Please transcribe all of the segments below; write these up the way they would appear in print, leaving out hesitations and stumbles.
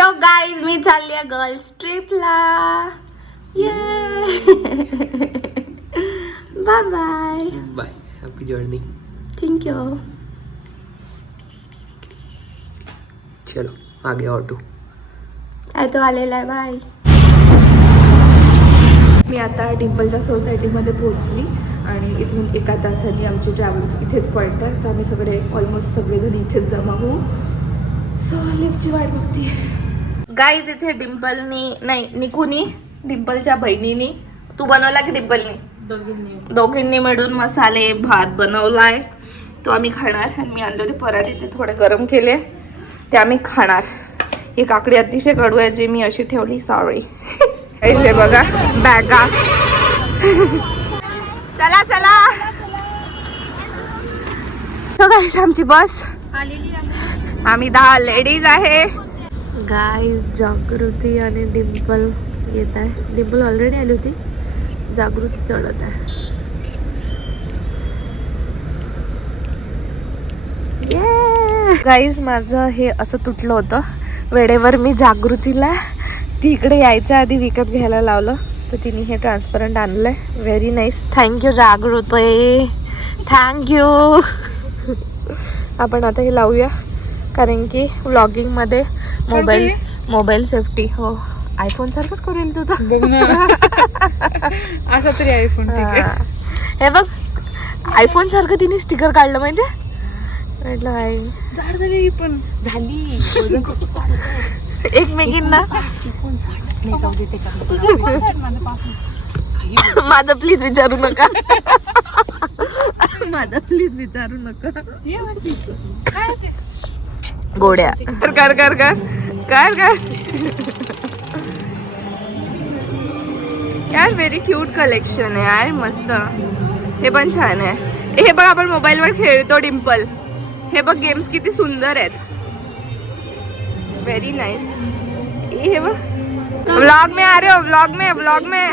So guys मी चालली आहे girls ट्रिपला. Bye bye bye. Happy journey. Thank you. चलो आगे ऑटो. ऑटो आलेला आहे. बाय. मी आता डिम्पलच्या सोसायटीमध्ये पोहोचली आणि इथून एका तासाने आमची ट्रॅव्हल्स इथेच पॉईंट आहे. तर आम्ही सगळे ऑलमोस्ट सगळेजण इथेच जमा होऊ. सो लिफ्टची वाट बघते. गाईज इथे डिम्पलनी नाही निकूनी डिम्पलच्या बहिणीनी तू बनवला की डिम्पलनी दोघींनी मिळून मसाले भात बनवलाय. तो आम्ही खाणार. आणि मी आणले होते पराठे ते थोडे गरम केले ते आम्ही खाणार. ही काकडी अतिशय कडू आहे जी मी अशी ठेवली. सॉरी. इथे बघा बॅगा. चला चला. सो गाईज आमची बस आम्ही 10 लेडीज आहे. गाईज जागृती आणि डिम्पल येत आहे. डिम्पल ऑलरेडी आली होती. जागृती चढत आहे. गाईज माझं हे असं तुटलं होतं. वेळेवर मी जागृतीला तिकडे यायच्या आधी विकत घ्यायला लावलं तर तिने हे ट्रान्सपरंट आणलंय. Very nice. थँक्यू जागृती. थँक्यू. आपण आता हे लावूया कारण की व्लॉगिंगमध्ये मोबाईल सेफ्टी. हो आयफोन सारखंच करेल तू तर. असा तरी आयफोन ठीक आहे. हे बघ आयफोन सारखं तिने स्टिकर काढलं माहिती. म्हटलं आई झाड झाली पण झाली. एकमेकींना माझं प्लीज विचारू नका. माझं प्लीज विचारू नका. गोड्या कर कर कर कर कर कर. यार व्हेरी क्यूट कलेक्शन आहे यार. मस्त. हे पण छान आहे. हे बघ आपण मोबाईलवर खेळतो डिम्पल. हे बघ गेम्स किती सुंदर आहेत. Very nice. ये बघ व्लॉग में आ रहे हो. व्लॉग में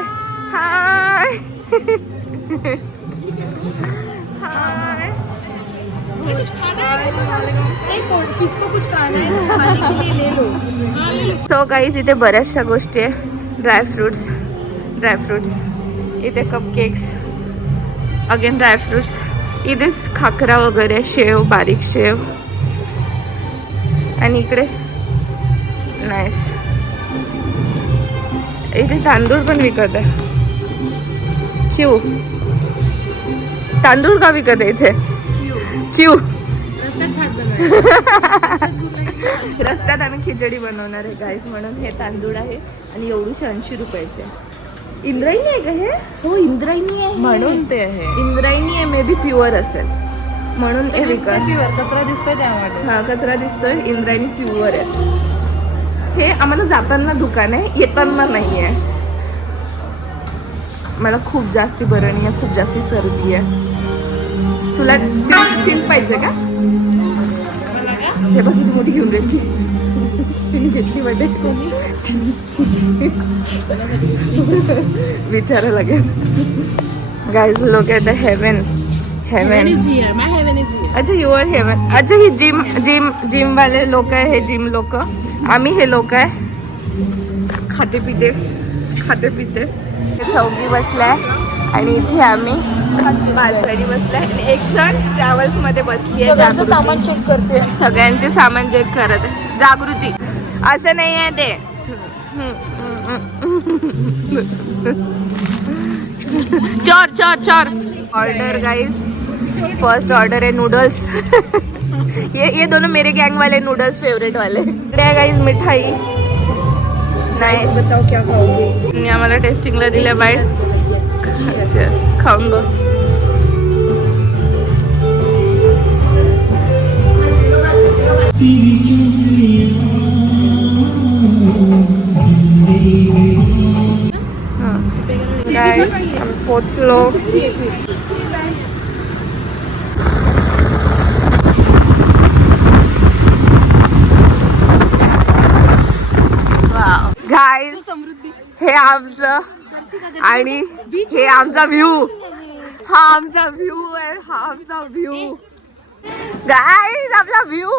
हाय हाय. किसको कुछ खाना है खाने के लिए ले लो. सो गाईज इथे बऱ्याचशा गोष्टी आहे. ड्रायफ्रुट्स इथे कपकेक्स अगेन ड्रायफ्रुट्स. इथे खाकरा वगैरे शेव बारीक शेव. आणि इकडे नाईस. इथे तांदूळ पण विकत आहे. क्यू तांदूळ का विकत आहे इथे. क्यू रस्त्यात आम्ही खिचडी बनवणार आहे गाईज म्हणून हे तांदूळ आहे. आणि एवढूशे 80 रुपयाचे. इंद्रायणी आहे का हे. हो इंद्रायणी आहे म्हणून ते आहे. इंद्रायणी आहे. मे बी प्युअर असेल म्हणून हे विकत. कचरा दिसतोय त्यामध्ये. हा कचरा दिसतोय. इंद्रायणी प्युअर आहे. हे आम्हाला जाताना दुकान आहे येताना नाही आहे. मला खूप जास्ती बरं नाही आहे. खूप जास्ती सर्दी आहे. तुला सिल्क पाहिजे का. हे बघ किती मोठी घेऊन राहिली. तिने घेतली वाटते. विचारा लागेल. गाईज लोक ॲट द हेवन. अच्छा युअर हेवन. अच्छा ही जिम वाले लोक आहे. हे जिम लोक. आम्ही हे लोक आहे खाते पिते. चौकी बसलाय आणि इथे आम्ही मालगाडी बसलाय. आणि एक जण ट्रॅव्हल्स मध्ये बसली आहे. सामान चेक करते. सगळ्यांचे सामान चेक करत आहे. जागृती असं नाही आहे ते. चोर. Order guys. फर्स्ट ऑर्डर है नूडल्स. ये दोनों मेरे गैंग वाले नूडल्स फेवरेट वाले. गाइस मिठाई. नाइस. बताओ क्या खाओगे. आम्हाला टेस्टिंगला दिलं बाईट. खाऊन बघ. गाइस हम पोचलो. गाइस हे आमचं आणि हे आमचा व्ह्यू. हा आमचा व्ह्यू आहे. हा आमचा व्ह्यू गाइस. आपला व्ह्यू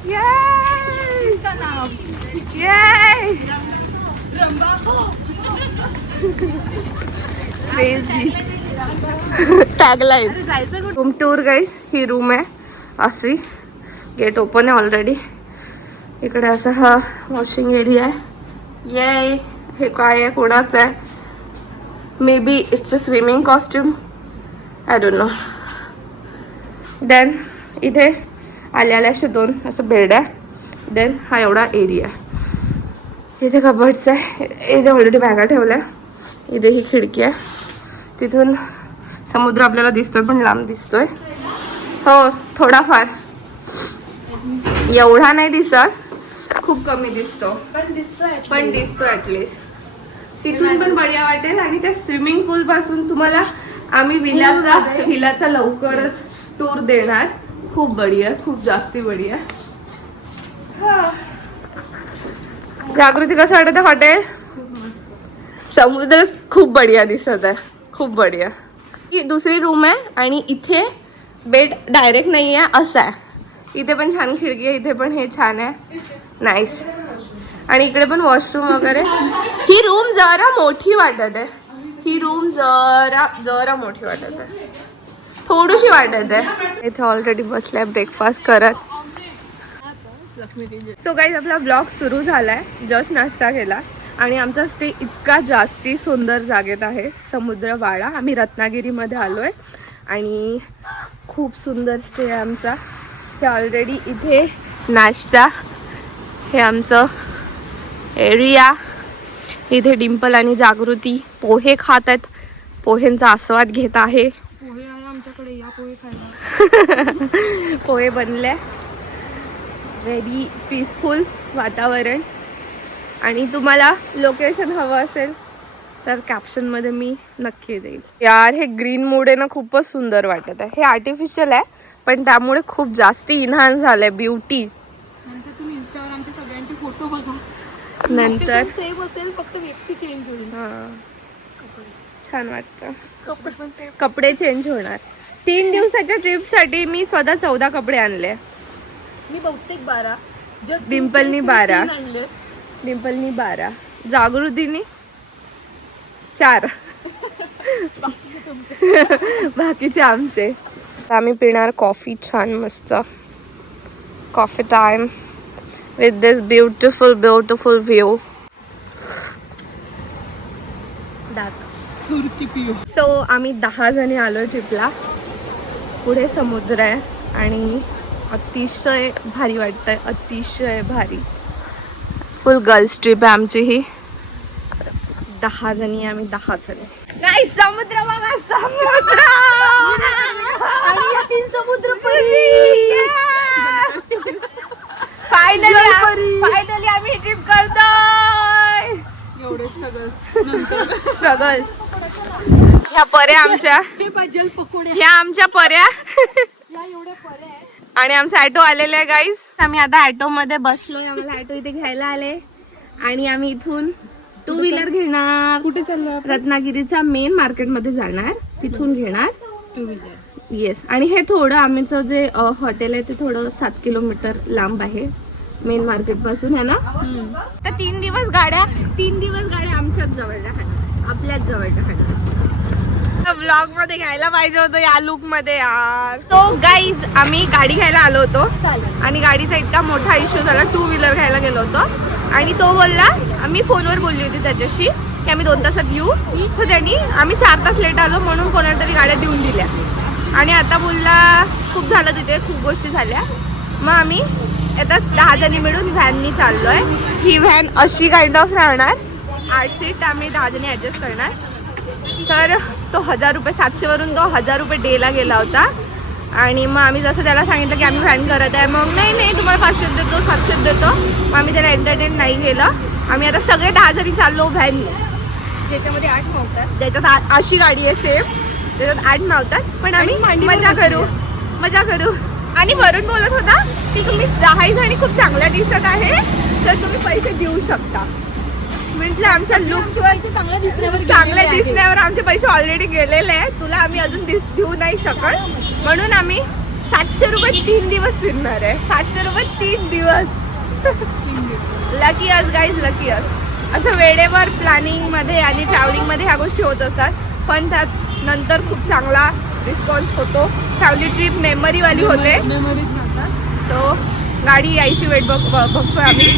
इसका नाम टॅगलाईन. Room tour guys. ही रूम आहे अशी. गेट ओपन आहे ऑलरेडी. इकडे असा हा वॉशिंग एरिया आहे. ये हे काय आहे कोणाचं आहे? Maybe it's a swimming costume. I don't know. Then इथे आल्याला असे 2 असं बेड आहे. देन हा एवढा एरिया आहे. इथे कबर्ड्स आहे. इथे ऑलरेडी बॅगा ठेवल्या. इथे ही खिडकी आहे. तिथून समुद्र आपल्याला दिसतोय पण लांब दिसतोय. हो थोडाफार, एवढा नाही दिसत, खूप कमी दिसतो पण दिसतो ॲटलिस्ट. तिथून पण बढिया वाटेल. आणि त्या स्विमिंग पूल पासून तुम्हाला आम्ही विलाचा लवकरच टूर देणार. खूप बढिया, खूप जास्ती बढिया. जागृती कसं वाटत हॉटेल? समुद्र खूप बढिया दिसत आहे, खूप बढिया. ही दुसरी रूम आहे आणि इथे बेड डायरेक्ट नाही आहे, असं आहे. इथे पण छान खिडकी आहे. इथे पण हे छान आहे, नाईस. आणि इकडे पण वॉशरूम वगैरे. ही रूम जरा मोठी वाटत आहे. ही रूम जरा मोठी वाटत आहे, थोडीशी वाटत आहे. इथे ऑलरेडी बसलाय ब्रेकफास्ट करत. सो गाईज आपला ब्लॉग सुरू झालाय. जस्ट नाश्ता केला आणि आमचा स्टे इतका जास्ती सुंदर जागेत आहे, समुद्रवाडा. आम्ही रत्नागिरीमध्ये आलो आहे आणि खूप सुंदर स्टे आहे आमचा. हे ऑलरेडी इथे नाश्ता, हे आमचं एरिया. इथे डिंपल आणि जागृती पोहे खात आहेत, पोहेंचा आस्वाद घेत आहे. पोहे आहे आमच्याकडे, या पोहे खायला. पोहे बनले. व्हेरी पीसफुल वातावरण. आणि तुम्हाला लोकेशन हवं असेल तर कॅप्शनमध्ये मी नक्की देईल. यार हे ग्रीन मूड आहे ना, खूपच सुंदर वाटत आहे. हे आर्टिफिशियल आहे पण त्यामुळे खूप जास्ती इन्हान्स झालंय ब्युटी. नंतर तुम्ही इंस्टावर आमचे सगळ्यांचे फोटो बघा. नंतर सेम असेल, फक्त व्यक्ती चेंज होईल. हां छान वाटतं. कपडे चेंज होणार. 3 दिवसाच्या ट्रिपसाठी मी स्वतः 14 कपडे आणले. मी बहुतेक 12. जस्ट डिंपलनी 12, आणले. डिंपलनी 12, जागृतीने 4. बाकीचे आमचे. आम्ही पिणार कॉफी छान मस्त. Coffee time with this beautiful view. Surti पिऊ. सो आम्ही 10 जणी आलो ट्रिपला. पुढे समुद्र आहे आणि अतिशय भारी वाटतंय, अतिशय भारी. फुल गर्ल्स ट्रिप आहे आमची ही. 10 जणी, आम्ही 10 जणी. काय समुद्र बघा, समुद्र आणि या 3 समुद्र फायनली आम्ही ट्रिप करतोय. एवढे स्ट्रगल्स. ह्या पर्या आमच्या, जल पकोडे. ह्या आमच्या पर्या या एवढ्या पर्या आहेत. आणि आमचा ॲटो आलेला आहे गाईज. आम्ही आता ॲटोमध्ये बसलोय. आम्हाला ॲटो इथे घ्यायला आले आणि आम्ही इथून 2 व्हीलर घेणार. कुठे चाललो? रत्नागिरीच्या मेन मार्केटमध्ये जाणार, तिथून घेणार 2 व्हीलर. येस. आणि हे थोडं आमचं जे हॉटेल आहे ते थोडं 7 किलोमीटर लांब आहे मेन मार्केटपासून, है ना. तर 3 दिवस गाड्या आमच्याच जवळ राहणार, आपल्याच जवळ राहणार. ब्लॉग मध्ये घ्यायला पाहिजे होतं या लुक मध्ये यार. तो गाईज आम्ही गाडी घ्यायला आलो होतो आणि गाडीचा इतका मोठा इश्यू झाला. 2 व्हीलर घ्यायला गेलो होतो आणि तो बोलला, आम्ही फोनवर बोलली होती त्याच्याशी की आम्ही 2 तासात येऊ. सो त्यांनी आम्ही 4 तास लेट आलो म्हणून कोणाला तरी गाड्या देऊन दिल्या. आणि आता बोलला खूप झालं तिथे, खूप गोष्टी झाल्या. मग आम्ही आता 10 जणी मिळून व्हॅननी चाललोय. ही व्हॅन अशी काइंड ऑफ राहणार, 8 सीट. आम्ही 10 जणी ॲडजस्ट करणार. तर तो 1000 रुपये, 700 वरून तो 1000 रुपये डेला गेला होता. आणि मग आम्ही जसं त्याला सांगितलं की आम्ही व्हॅन करत आहे, मग नाही तुम्हाला 500 देतो, 700 देतो. मग आम्ही त्याला एंटरटेन नाही केलं. आम्ही आता सगळे 10 जणी चाललो व्हॅननी, ज्याच्यामध्ये 8 मावतात. त्याच्यात अशी गाडी आहे सेम, त्याच्यात 8 मावतात. पण आम्ही मजा करू. आणि वरून बोलत होता की तुम्ही 10 जणी खूप चांगल्या दिसत आहे तर तुम्ही पैसे देऊ शकता. म्हटलं आमचा लुक चांगल्या दिसण्यावर आमचे पैसे ऑलरेडी गेलेले आहेत, तुला आम्ही अजून देऊ नाही शकत. म्हणून आम्ही 700 रुपये 3 दिवस फिरणार आहे. 700 रुपये 3 दिवस. लकी अस गाईज, लकी अस. असं वेळेवर प्लॅनिंगमध्ये आणि ट्रॅव्हलिंगमध्ये ह्या गोष्टी होत असतात, पण त्यात नंतर खूप चांगला रिस्पॉन्स होतो. फॅमिली ट्रिप मेमरीवाली होते. सो गाडी यायची वेट बघतोय आम्ही.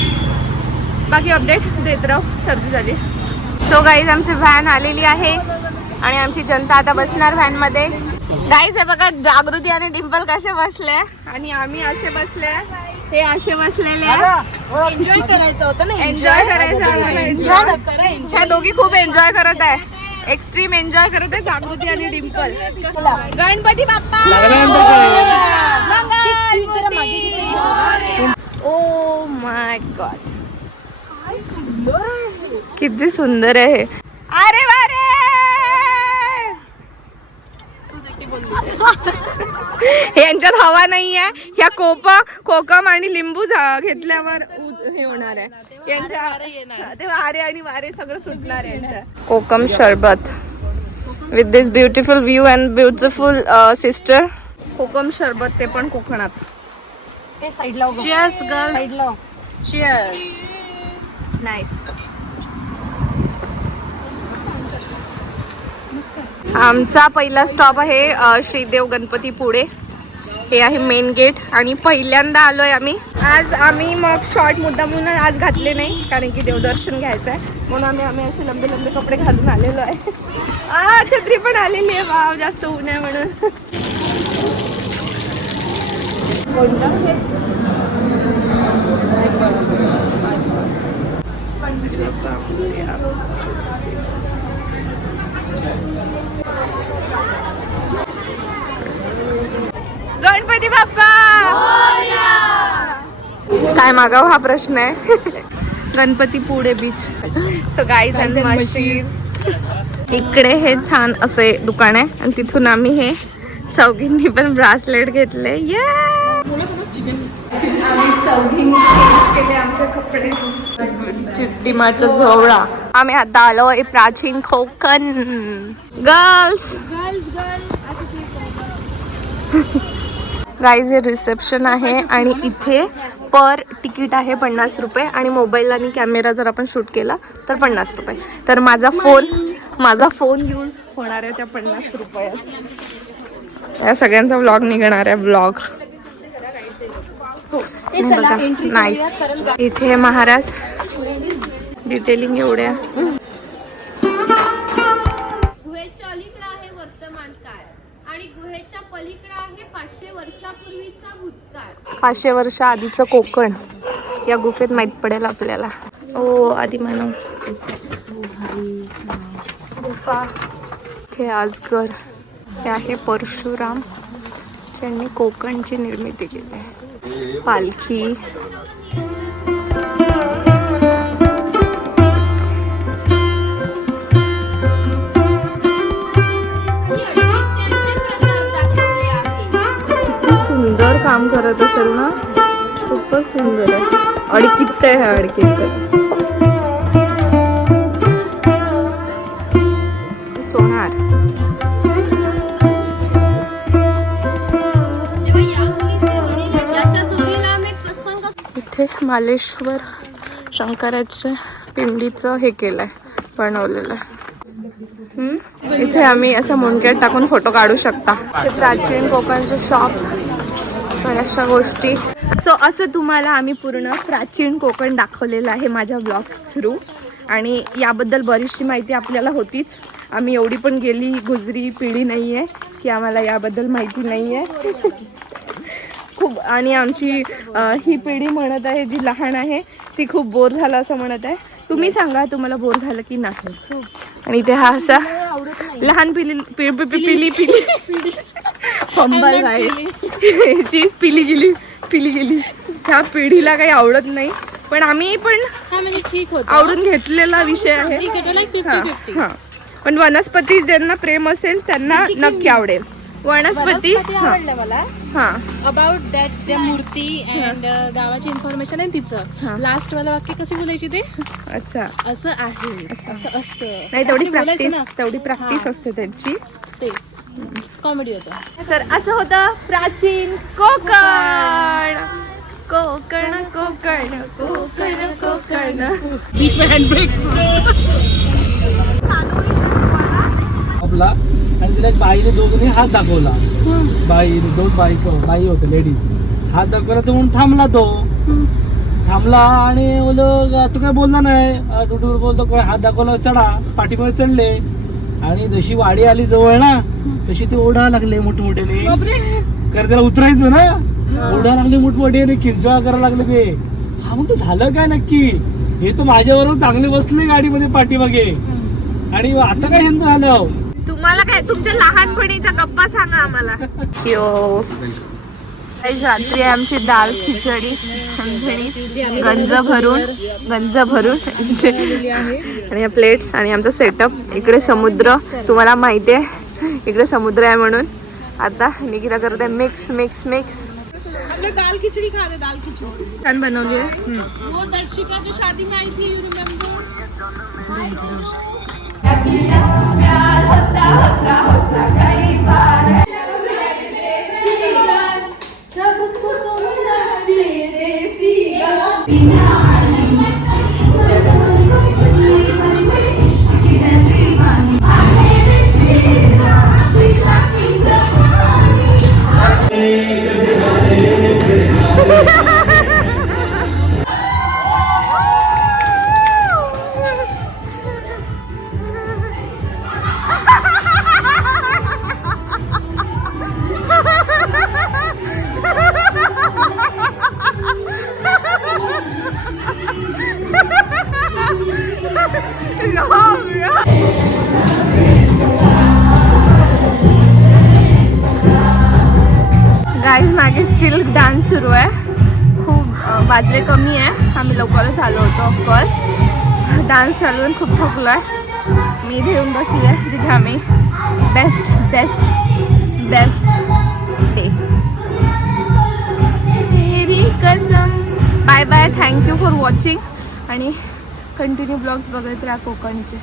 बाकी अपडेट देत राहू. सर्दी झाली. सो गाईज आमची व्हॅन आलेली आहे आणि आमची जनता आता बसणार व्हॅनमध्ये. गाईज हे बघा, जागृती आणि डिंपल कसे बसले आणि आम्ही असे बसले. हे असे बसलेले. एन्जॉय करायचं होतं ना. एन्जॉय करायचं. ह्या दोघी खूप एन्जॉय करत आहे. एक्स्ट्रीम एन्जॉय करत आहे जागृती आणि Dimple. Ganpati Bappa. Oh my God, किती सुंदर आहे. अरे वारे यांच्यात हवा नाहीये. ह्या कोकम आणि लिंबू घेतल्यावर हे होणार आहे. यांच्या ते वारे आणि वारे सगळं सुटणार आहे. Kokum sarbat with this beautiful view and beautiful sister. Kokum sarbat, ते पण कोकणात. Cheers girls. Cheers. Nice. आमचा पहिला स्टॉप आहे श्रीदेव गणपती पुढे. हे आहे मेन गेट आणि पहिल्यांदा आलोय आम्ही. आज आम्ही मग शॉर्ट मुद्दामून आज घातले नाही, कारण की देवदर्शन घ्यायचं आहे म्हणून आम्ही असे लंबे लंबे कपडे घालून आलेलो आहे. छत्री पण आलेली आहे. वाव, जास्त ऊन आहे म्हणून. गणपती बाप्पा. काय मागाव हा प्रश्न आहे. गणपती पुढे beach. So guys and machines. इकडे हे छान असे दुकान आहे आणि तिथून आम्ही हे चौघींनी पण ब्रासलेट घेतले. आम्ही चौघींनी चेंज केले आमचे कपडे. चिट्टीमाचा झोळा. आम्ही आता आलो प्राचीन कोकण. गर्ल्स गाईज हे रिसेप्शन आहे आणि इथे पर तिकीट आहे 50 रुपये आणि मोबाईल आणि कॅमेरा जर आपण शूट केला तर 50 रुपये. तर माझा फोन यूज होणार आहे त्या 50 रुपयात. या सगळ्यांचा व्लॉग निघणार आहे. Vlog nice. इथे महाराज. डिटेलिंग एवढ्या. गुहेच्या अलीकडे आहे वर्तमान काळ आणि गुहेच्या पलीकडे आहे 500 वर्षापूर्वीचा भूतकाळ. 500 वर्ष आधीचं कोकण या गुफेत माहीत पडेल आपल्याला. ओ आदिमानव गुफा. हे आजगर. हे आहे परशुराम ज्यांनी कोकणची निर्मिती केली आहे. पालखी. सुंदर काम करत असेल ना. खूपच सुंदर आहे. अडकित्त आहे. अडकित्त सोनार. इथे मालेश्वर शंकराच्या पिंडीचं हे केलंय, बनवलेलं. इथे आम्ही असं मुंडक्यात टाकून फोटो काढू शकता. प्राचीन कोकणचे शॉप, बऱ्याचशा गोष्टी. सो असं तुम्हाला आम्ही पूर्ण प्राचीन कोकण दाखवलेलं आहे माझ्या ब्लॉग्स थ्रू. आणि याबद्दल बरीचशी माहिती आपल्याला होतीच. आम्ही एवढी पण गेली गुजरी पिढी नाही आहे की आम्हाला याबद्दल माहिती नाही आहे. खूप. आणि आमची ही पिढी म्हणत आहे जी लहान आहे ती खूप बोर झालं असं म्हणत आहे. तुम्ही सांगा तुम्हाला बोर झालं की नाही. आणि इथे हा असा लहान पिली फंबल आहे. पिली गेली ह्या पिढीला काही आवडत नाही, पण आम्ही पण आवडून घेतलेला विषय आहे. हां, पण वनस्पती ज्यांना प्रेम असेल त्यांना नक्की आवडेल. वनस्पती आवडलं मला. हां, अबाउट दॅट त्या मूर्ती अँड गावाची इन्फॉर्मेशन आहे तिचं. लास्ट वाला वाक्य कशी बोलायची ते. अच्छा, असं आहे, असं असतं. नाही तेवढी प्रॅक्टिस असते त्यांची. ते कॉमेडी होतं. सर असं होतं प्राचीन कोकण. कोकण कोकण कोकण कोकण. बीच में हँड ब्रेक. आपला आणि तिला एक बाईने दोघांनी हात दाखवला. दोन बाई होते लेडीज. हात दाखवला तर म्हणून थांबला तो. थांबला आणि बोललो तू काय बोलला नाही. डुडूर बोलतो काय हात दाखवला चढा. पाठीमध्ये चढले आणि जशी वाडी आली जवळ ना तशी ते ओढा लागले मोठमोठ्याने. कारण त्याला उतरायचं ना. ओढा लागले मोठमोठ्याने किंचाळा करायला लागले ते. हा म्हणतो झालं काय नक्की. हे तर माझ्याबरोबर चांगले बसले गाडीमध्ये पाठीमागे आणि आता काय ह्यांचं झालं. तुम्हाला काय तुमच्या लहानपणीच्या गप्पा सांगा आम्हाला. रात्री आमची दाल खिचडी झणझणीत गंज भरून आणि प्लेट्स आणि आमचा सेटअप. इकडे समुद्र तुम्हाला माहिती आहे. इकडे समुद्र आहे म्हणून आता निकिता करते मिक्स मिक्स मिक्स. दाल खिचड़ी खा रहे. दाल खिचड़ी छान बनवली आहे. वो दर्शिका जो शादी में आई थी, यू रिमेम्बर. गाईज मागे स्टील डान्स सुरू आहे. खूप वाजले कमी आहे. आम्ही लवकरच आलो होतो ऑफकोर्स. डान्स चालवून खूप थकलो आहे. मी इथे येऊन बसली आहे जिथे आम्ही बेस्ट डे. तेरी कसम. Bye bye. Thank you for watching आणि कंटिन्यू ब्लॉग्स बघत राहा कोकणचे.